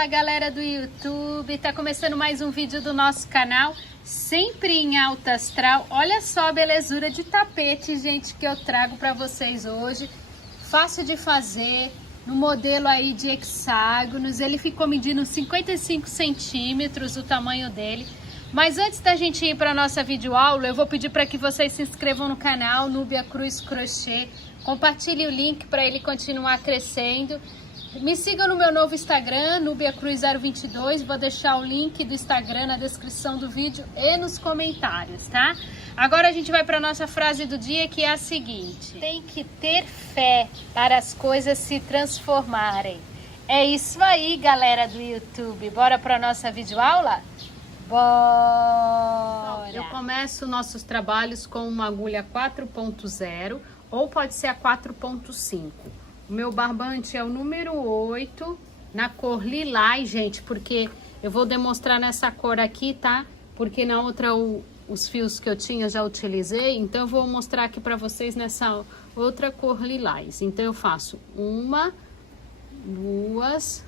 Fala galera do YouTube, tá começando mais um vídeo do nosso canal, sempre em alta astral. Olha só a belezura de tapete, gente, que eu trago para vocês hoje. Fácil de fazer, no modelo aí de hexágonos. Ele ficou medindo 55 centímetros o tamanho dele. Mas antes da gente ir para nossa videoaula, eu vou pedir para que vocês se inscrevam no canal Núbia Cruz Crochê. Compartilhe o link para ele continuar crescendo. Me sigam no meu novo Instagram, Núbia Cruz 022, vou deixar o link do Instagram na descrição do vídeo e nos comentários, tá? Agora a gente vai para a nossa frase do dia, que é a seguinte: tem que ter fé para as coisas se transformarem. É isso aí, galera do YouTube. Bora para a nossa videoaula? Bora! Eu começo nossos trabalhos com uma agulha 4.0 ou pode ser a 4.5. O meu barbante é o número 8, na cor lilás, gente, porque eu vou demonstrar nessa cor aqui, tá? Porque na outra os fios que eu tinha já utilizei, então eu vou mostrar aqui pra vocês nessa outra cor lilás. Então eu faço 1, 2,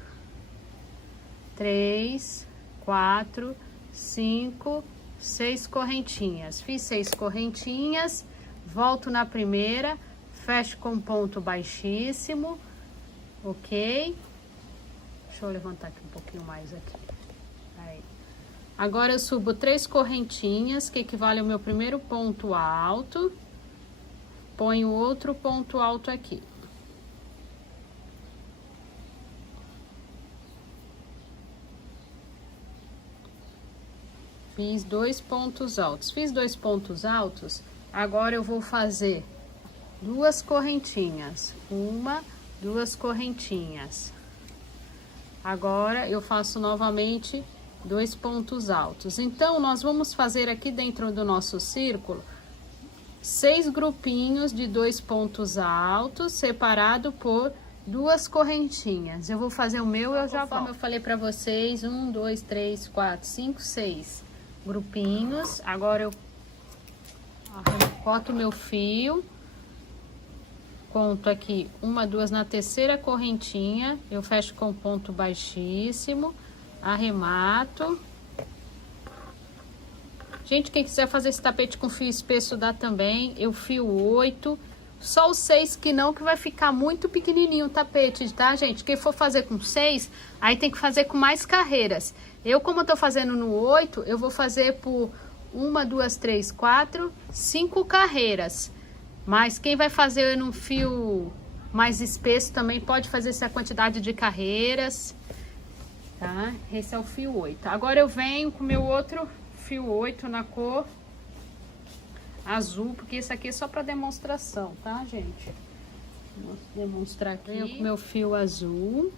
3, 4, 5, 6 correntinhas. Fiz 6 correntinhas, volto na primeira, fecho com ponto baixíssimo, ok? Deixa eu levantar aqui um pouquinho mais aqui. Aí. Agora eu subo 3 correntinhas, que equivale ao meu primeiro ponto alto. Ponho outro ponto alto aqui. Fiz 2 pontos altos. Fiz 2 pontos altos, agora eu vou fazer 2 correntinhas, 1, 2 correntinhas. Agora eu faço novamente 2 pontos altos. Então nós vamos fazer aqui dentro do nosso círculo 6 grupinhos de 2 pontos altos, separado por 2 correntinhas. Eu vou fazer o meu, eu já volto. Eu falei para vocês, 1, 2, 3, 4, 5, 6 grupinhos. Agora eu corto meu fio. Conto aqui 1, 2 na terceira correntinha, eu fecho com ponto baixíssimo, arremato. Gente, quem quiser fazer esse tapete com fio espesso dá também. Eu fio 8, só os 6 que não, que vai ficar muito pequenininho o tapete, tá, gente? Quem for fazer com 6, aí tem que fazer com mais carreiras. Eu, como eu tô fazendo no 8, eu vou fazer por 1, 2, 3, 4, 5 carreiras. Mas quem vai fazer num fio mais espesso também pode fazer essa quantidade de carreiras, tá? Esse é o fio 8. Agora eu venho com o meu outro fio 8 na cor azul, porque esse aqui é só para demonstração, tá, gente? Vou demonstrar aqui. Venho com o meu fio azul.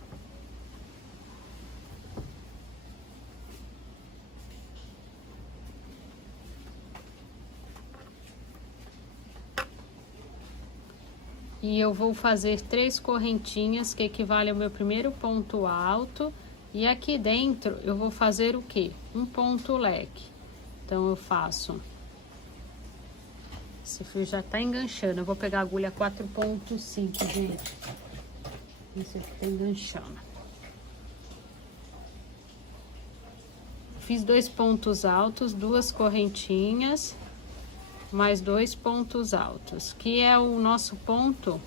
E eu vou fazer 3 correntinhas, que equivale ao meu primeiro ponto alto. E aqui dentro eu vou fazer o quê? Um ponto leque. Então eu faço... Esse fio já tá enganchando. Eu vou pegar a agulha 4.5, gente. Esse aqui tá enganchando. Fiz 2 pontos altos, 2 correntinhas, mais 2 pontos altos, que é o nosso ponto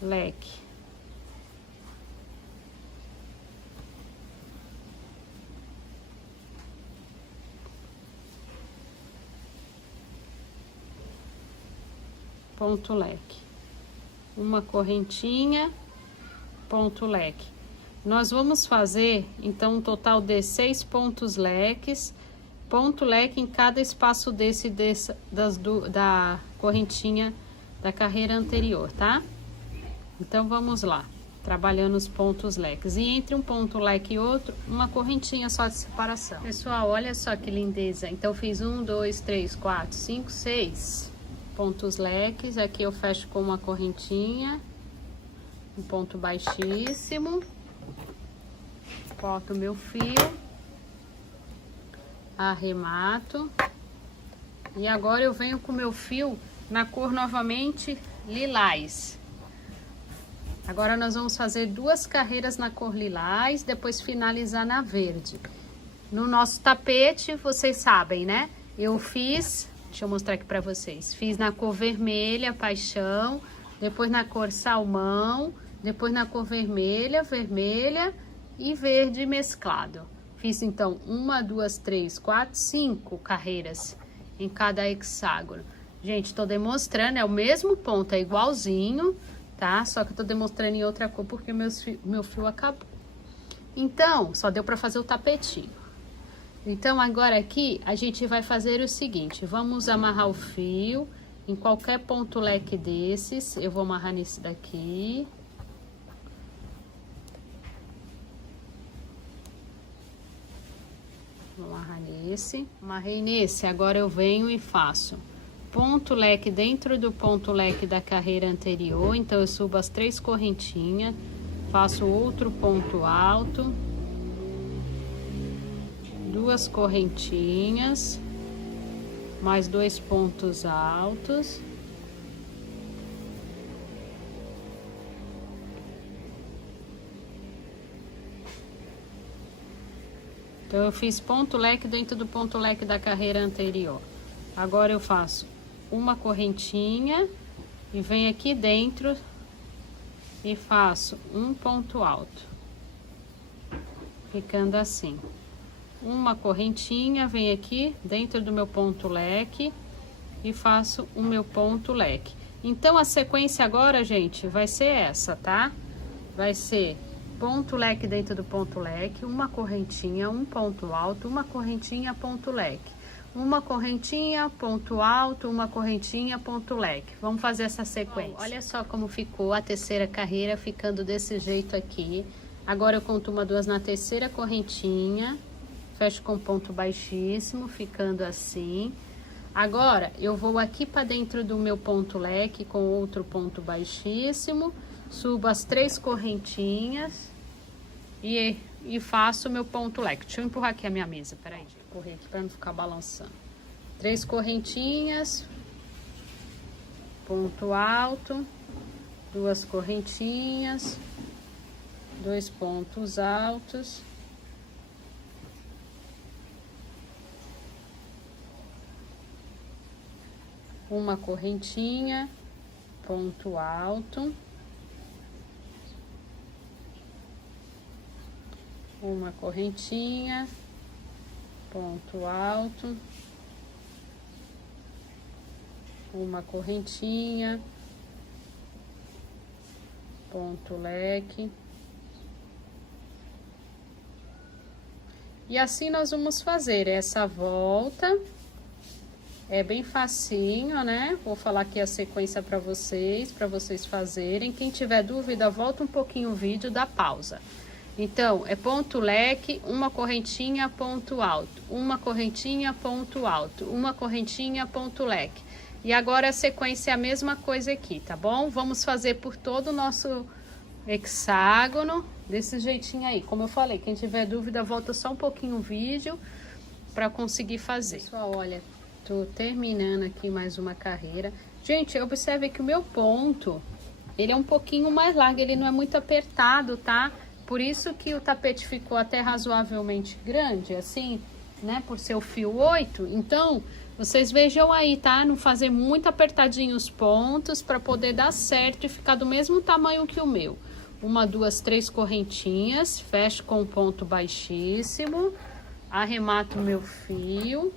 leque. Ponto leque. Uma correntinha, ponto leque. Nós vamos fazer, então, um total de 6 pontos leques, ponto leque em cada espaço da correntinha da carreira anterior, tá? Então, vamos lá, trabalhando os pontos leques. E entre um ponto leque e outro, uma correntinha só de separação. Pessoal, olha só que lindeza. Então, eu fiz 1, 2, 3, 4, 5, 6 pontos leques. Aqui eu fecho com uma correntinha, um ponto baixíssimo. Corto o meu fio. Arremato. E agora eu venho com o meu fio na cor novamente lilás. Agora nós vamos fazer 2 carreiras na cor lilás, depois finalizar na verde. No nosso tapete, vocês sabem, né? Eu fiz, deixa eu mostrar aqui pra vocês. Fiz na cor vermelha, paixão, depois na cor salmão, depois na cor vermelha, vermelha e verde mesclado. Fiz então 1, 2, 3, 4, 5 carreiras em cada hexágono. Gente, tô demonstrando, é o mesmo ponto, é igualzinho, tá? Só que eu tô demonstrando em outra cor porque meu fio acabou. Então, só deu pra fazer o tapetinho. Então, agora aqui, a gente vai fazer o seguinte, vamos amarrar o fio em qualquer ponto leque desses. Eu vou amarrar nesse daqui. Vou amarrar nesse. Amarrei nesse, agora eu venho e faço ponto leque dentro do ponto leque da carreira anterior. Então, eu subo as 3 correntinhas, faço outro ponto alto, 2 correntinhas, mais 2 pontos altos. Então, eu fiz ponto leque dentro do ponto leque da carreira anterior. Agora, eu faço uma correntinha e venho aqui dentro e faço um ponto alto, ficando assim. Uma correntinha, venho aqui dentro do meu ponto leque e faço o meu ponto leque. Então, a sequência agora, gente, vai ser essa, tá? Vai ser ponto leque dentro do ponto leque, uma correntinha, um ponto alto, uma correntinha, ponto leque. Uma correntinha, ponto alto, uma correntinha, ponto leque. Vamos fazer essa sequência. Olha só como ficou a terceira carreira, ficando desse jeito aqui. Agora eu conto 1, 2 na terceira correntinha, fecho com ponto baixíssimo, ficando assim. Agora, eu vou aqui para dentro do meu ponto leque com outro ponto baixíssimo, subo as 3 correntinhas e faço o meu ponto leque. Deixa eu empurrar aqui a minha mesa, peraí, deixa eu correr aqui para não ficar balançando. 3 correntinhas, ponto alto, 2 correntinhas, 2 pontos altos, uma correntinha, ponto alto, uma correntinha, ponto alto, uma correntinha, ponto leque. E assim nós vamos fazer essa volta. É bem facinho, né? Vou falar aqui a sequência para vocês fazerem. Quem tiver dúvida, volta um pouquinho o vídeo, dá pausa. Então, é ponto leque, uma correntinha, ponto alto, uma correntinha, ponto alto, uma correntinha, ponto leque. E agora a sequência é a mesma coisa aqui, tá bom? Vamos fazer por todo o nosso hexágono, desse jeitinho aí. Como eu falei, quem tiver dúvida, volta só um pouquinho o vídeo para conseguir fazer. Pessoal, olha, tô terminando aqui mais uma carreira. Gente, observe que o meu ponto, ele é um pouquinho mais largo, ele não é muito apertado, tá? Por isso que o tapete ficou até razoavelmente grande, assim, né? Por ser o fio 8. Então, vocês vejam aí, tá? Não fazer muito apertadinho os pontos para poder dar certo e ficar do mesmo tamanho que o meu. 1, 2, 3 correntinhas, fecho com ponto baixíssimo, arremato o meu fio.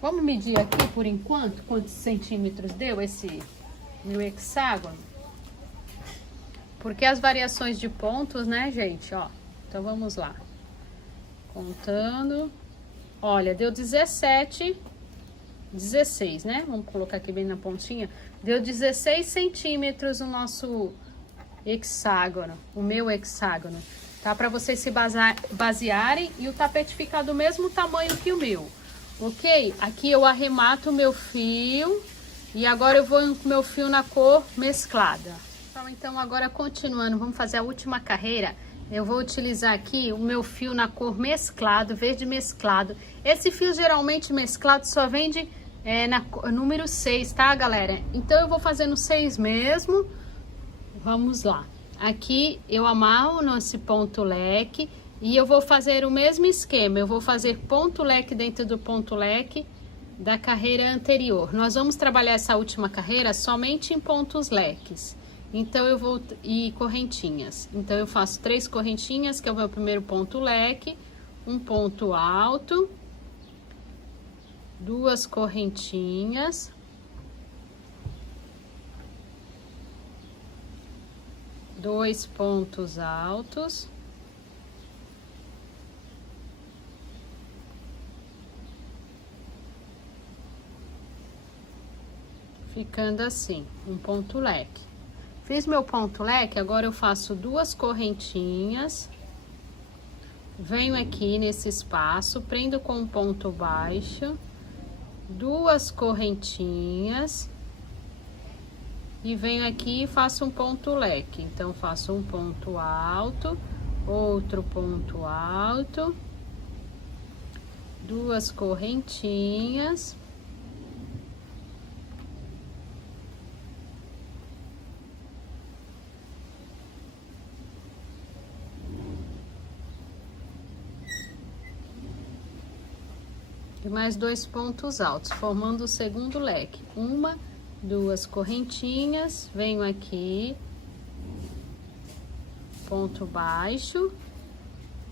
Vamos medir aqui por enquanto quantos centímetros deu esse meu hexágono. Porque as variações de pontos, né, gente, ó. Então, vamos lá. Contando. Olha, deu 16, né? Vamos colocar aqui bem na pontinha. Deu 16 centímetros o nosso hexágono, o meu hexágono. Tá? Para vocês se basearem e o tapete ficar do mesmo tamanho que o meu. Ok? Aqui eu arremato o meu fio e agora eu vou com o meu fio na cor mesclada. Então, agora continuando, vamos fazer a última carreira. Eu vou utilizar aqui o meu fio na cor mesclado, verde mesclado. Esse fio geralmente mesclado só vende número 6, tá, galera? Então, eu vou fazer no 6 mesmo. Vamos lá. aqui eu amarro nesse ponto leque e eu vou fazer o mesmo esquema. Eu vou fazer ponto leque dentro do ponto leque da carreira anterior. Nós vamos trabalhar essa última carreira somente em pontos leques. Então eu vou e correntinhas. Então eu faço 3 correntinhas, que é o meu primeiro ponto leque, um ponto alto, 2 correntinhas, 2 pontos altos, ficando assim, um ponto leque. Fiz meu ponto leque, agora eu faço 2 correntinhas, venho aqui nesse espaço, prendo com um ponto baixo, 2 correntinhas e venho aqui e faço um ponto leque. Então, faço um ponto alto, outro ponto alto, 2 correntinhas. E mais 2 pontos altos, formando o segundo leque. 1, 2 correntinhas, venho aqui, ponto baixo,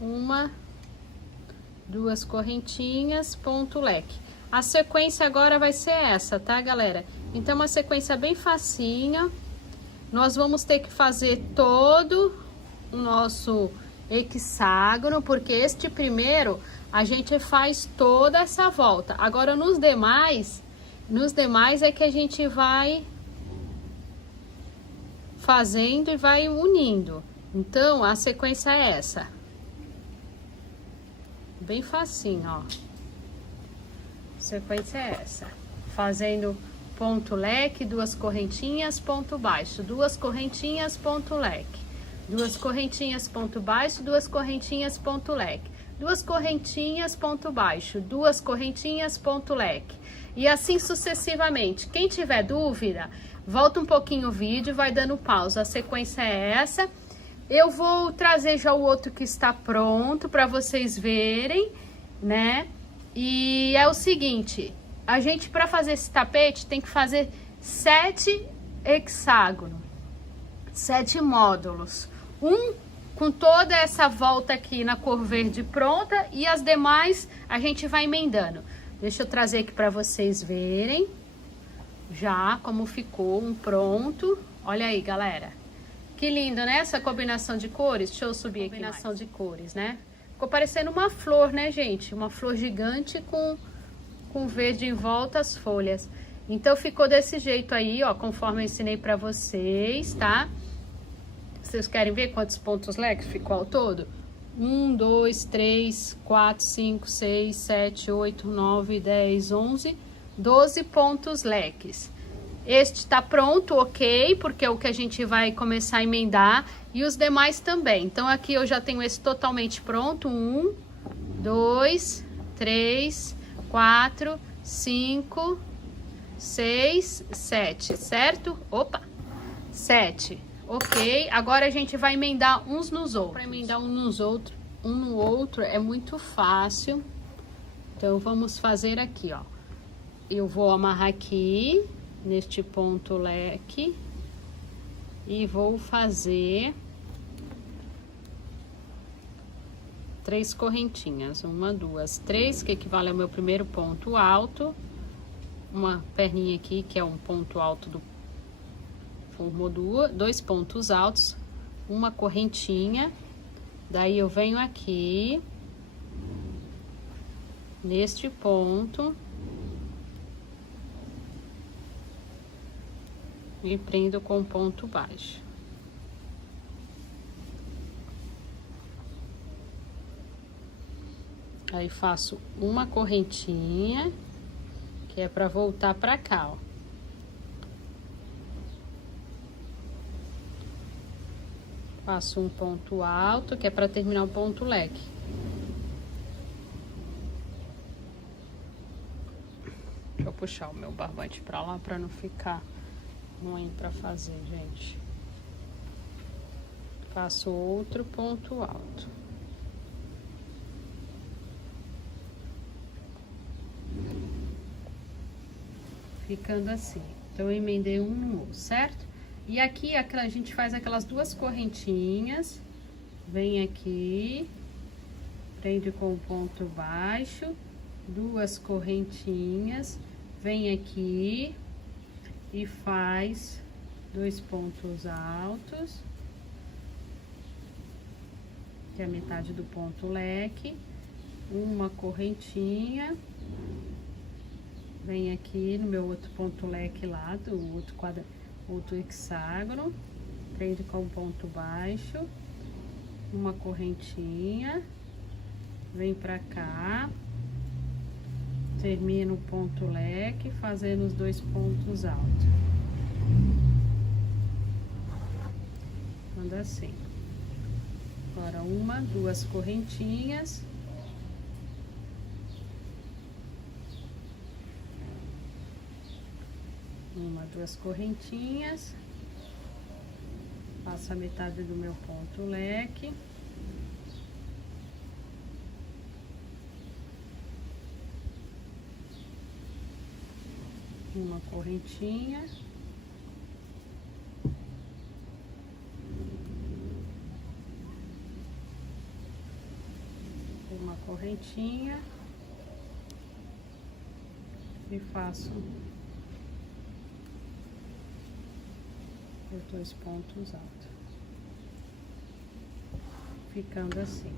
1, 2 correntinhas, ponto leque. A sequência agora vai ser essa, tá, galera? Então, uma sequência bem facinha. Nós vamos ter que fazer todo o nosso hexágono, porque este primeiro a gente faz toda essa volta. Agora, nos demais é que a gente vai fazendo e vai unindo. Então, a sequência é essa. Bem facinho, ó. A sequência é essa. Fazendo ponto leque, 2 correntinhas, ponto baixo, 2 correntinhas, ponto leque, 2 correntinhas, ponto baixo, 2 correntinhas, ponto leque, 2 correntinhas, ponto baixo, 2 correntinhas, ponto leque. E assim sucessivamente. Quem tiver dúvida, volta um pouquinho o vídeo, vai dando pausa. A sequência é essa. Eu vou trazer já o outro que está pronto para vocês verem, né? E é o seguinte, a gente para fazer esse tapete tem que fazer 7 hexágonos, 7 módulos. Com toda essa volta aqui na cor verde pronta e as demais a gente vai emendando. Deixa eu trazer aqui para vocês verem já como ficou um pronto. Olha aí, galera. Que lindo, né? Essa combinação de cores. Deixa eu subir aqui. Combinação de cores, né? Ficou parecendo uma flor, né, gente? Uma flor gigante com verde em volta as folhas. Então, ficou desse jeito aí, ó, conforme eu ensinei para vocês, tá? Vocês querem ver quantos pontos leques ficou ao todo? 1, 2, 3, 4, 5, 6, 7, 8, 9, 10, 11, 12 pontos leques. Este tá pronto, ok, porque é o que a gente vai começar a emendar. E os demais também. Então, aqui eu já tenho esse totalmente pronto. 1, 2, 3, 4, 5, 6, 7, certo? Opa! 7. Ok, agora a gente vai emendar uns nos outros. Para emendar um no outro é muito fácil. Então, vamos fazer aqui, ó. Eu vou amarrar aqui, neste ponto leque. E vou fazer 3 correntinhas. 1, 2, 3, que equivale ao meu primeiro ponto alto. Uma perninha aqui, que é um ponto alto do... Formou 2 pontos altos, uma correntinha, daí eu venho aqui, neste ponto, e prendo com ponto baixo. Aí faço uma correntinha, que é para voltar para cá, ó. Faço um ponto alto, que é para terminar o ponto leque. Deixa eu puxar o meu barbante para lá, para não ficar ruim para fazer, gente. Faço outro ponto alto. Ficando assim. Então, eu emendei um no outro, certo? E aqui, a gente faz aquelas duas correntinhas. Vem aqui, prende com o ponto baixo, duas correntinhas, vem aqui e faz 2 pontos altos, que é a metade do ponto leque, uma correntinha, vem aqui no meu outro ponto leque lá, do outro quadro, outro hexágono, prende com o ponto baixo, uma correntinha, vem pra cá, termina o ponto leque, fazendo os 2 pontos altos. Anda assim. Agora, uma, duas correntinhas. Uma, duas correntinhas. Passo a metade do meu ponto leque. Uma correntinha. Uma correntinha. E faço os 2 pontos altos, ficando assim.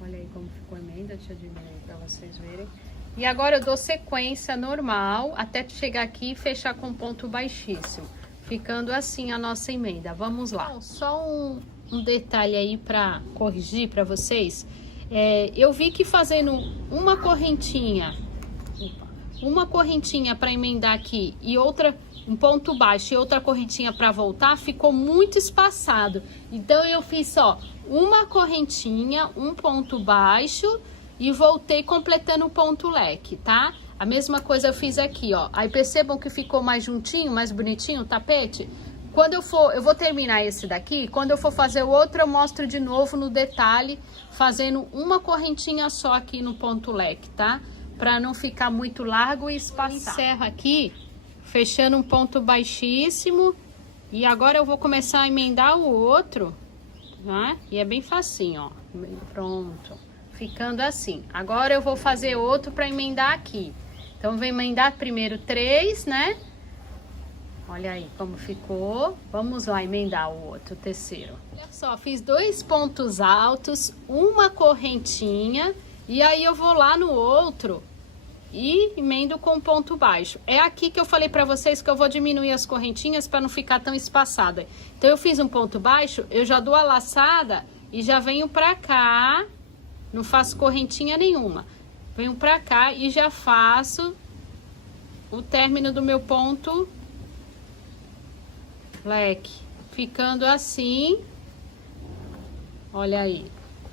Olha aí como ficou a emenda, deixa eu diminuir para vocês verem. E agora eu dou sequência normal até chegar aqui e fechar com ponto baixíssimo, ficando assim a nossa emenda. Vamos lá. Então, só um detalhe aí para corrigir para vocês. Eu vi que fazendo uma correntinha para emendar aqui e outra, um ponto baixo e outra correntinha para voltar, ficou muito espaçado. Então, eu fiz só uma correntinha, um ponto baixo e voltei completando o ponto leque, tá? A mesma coisa eu fiz aqui, ó. Aí percebam que ficou mais juntinho, mais bonitinho o tapete? Quando eu vou terminar esse daqui, quando eu for fazer o outro, eu mostro de novo no detalhe, fazendo uma correntinha só aqui no ponto leque, tá? Pra não ficar muito largo e espaçado. Eu encerro aqui, fechando um ponto baixíssimo. E agora eu vou começar a emendar o outro, né? E é bem facinho, ó. Pronto. Ficando assim. Agora eu vou fazer outro para emendar aqui. Então, eu vou emendar primeiro 3, né? Olha aí como ficou. Vamos lá emendar o outro, o terceiro. Olha só, fiz 2 pontos altos, uma correntinha. E aí, eu vou lá no outro e emendo com ponto baixo. É aqui que eu falei para vocês que eu vou diminuir as correntinhas para não ficar tão espaçada. Então, eu fiz um ponto baixo, eu já dou a laçada e já venho para cá. Não faço correntinha nenhuma. Venho pra cá e já faço o término do meu ponto leque. Ficando assim. Olha aí.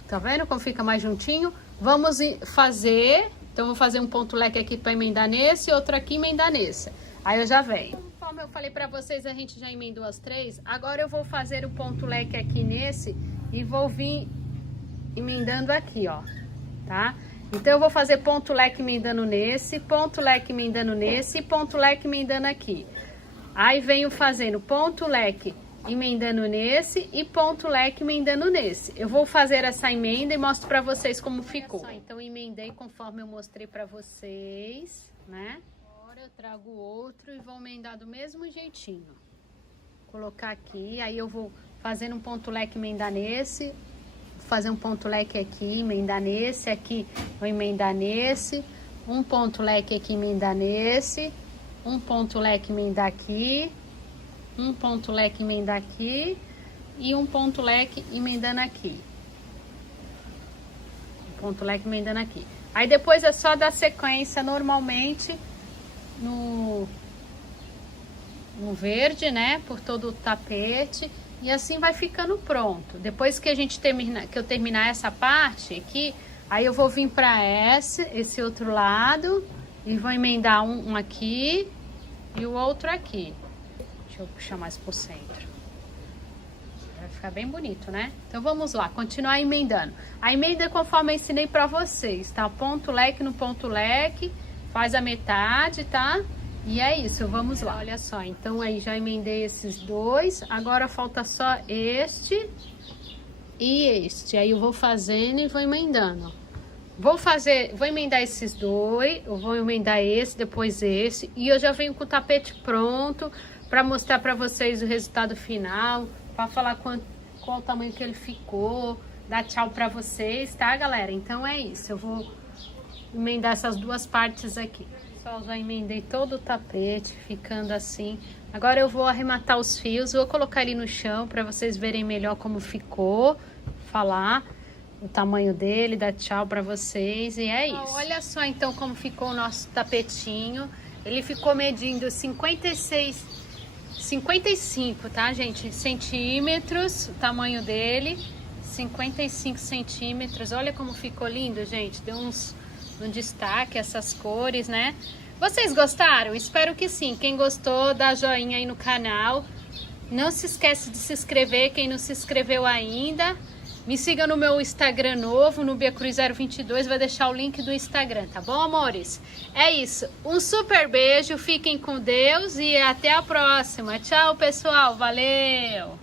Tá vendo como fica mais juntinho? Vamos fazer. Então, vou fazer um ponto leque aqui pra emendar nesse e outro aqui emendar nesse. Aí, eu já venho. Conforme eu falei pra vocês, a gente já emendou as 3. Agora, eu vou fazer o ponto leque aqui nesse e vou vir emendando aqui, ó, tá? Então, eu vou fazer ponto leque emendando nesse, ponto leque emendando nesse e ponto leque emendando aqui. Aí, venho fazendo ponto leque emendando nesse e ponto leque emendando nesse. Eu vou fazer essa emenda e mostro pra vocês como ficou. Só, então, emendei conforme eu mostrei pra vocês, né? Agora, eu trago outro e vou emendar do mesmo jeitinho. Colocar aqui, aí eu vou fazendo um ponto leque emendar nesse, fazer um ponto leque aqui, emendar nesse, aqui vou emendar nesse, um ponto leque aqui, emendar nesse, um ponto leque emendar aqui, um ponto leque emendar aqui e um ponto leque emendando aqui. Um ponto leque emendando aqui. Aí depois é só dar sequência normalmente no verde, né, por todo o tapete. E assim vai ficando pronto. Depois que eu terminar essa parte aqui, aí eu vou vir para esse outro lado e vou emendar um aqui e o outro aqui. Deixa eu puxar mais pro centro. Pra ficar bem bonito, né? Então vamos lá, continuar emendando. A emenda conforme eu ensinei pra vocês, tá? Ponto leque no ponto leque, faz a metade, tá? E é isso, vamos lá. Olha só, então aí já emendei esses dois, agora falta só este e este. Aí eu vou fazendo e vou emendando. Vou emendar esses dois, eu vou emendar esse, depois esse, e eu já venho com o tapete pronto para mostrar para vocês o resultado final, para falar qual o tamanho que ele ficou, dar tchau para vocês, tá, galera? Então é isso, eu vou emendar essas duas partes aqui. Pessoal, já emendei todo o tapete, ficando assim. Agora eu vou arrematar os fios, vou colocar ele no chão para vocês verem melhor como ficou, falar o tamanho dele, dar tchau para vocês e é isso. Olha só então como ficou o nosso tapetinho. Ele ficou medindo 55, tá, gente? Centímetros, o tamanho dele, 55 centímetros. Olha como ficou lindo, gente. Deu um destaque essas cores, né? Vocês gostaram? Espero que sim. Quem gostou, dá joinha aí no canal. Não se esquece de se inscrever, quem não se inscreveu ainda. Me siga no meu Instagram novo, no BiaCruz022, vai deixar o link do Instagram, tá bom, amores? É isso, um super beijo, fiquem com Deus e até a próxima. Tchau, pessoal, valeu!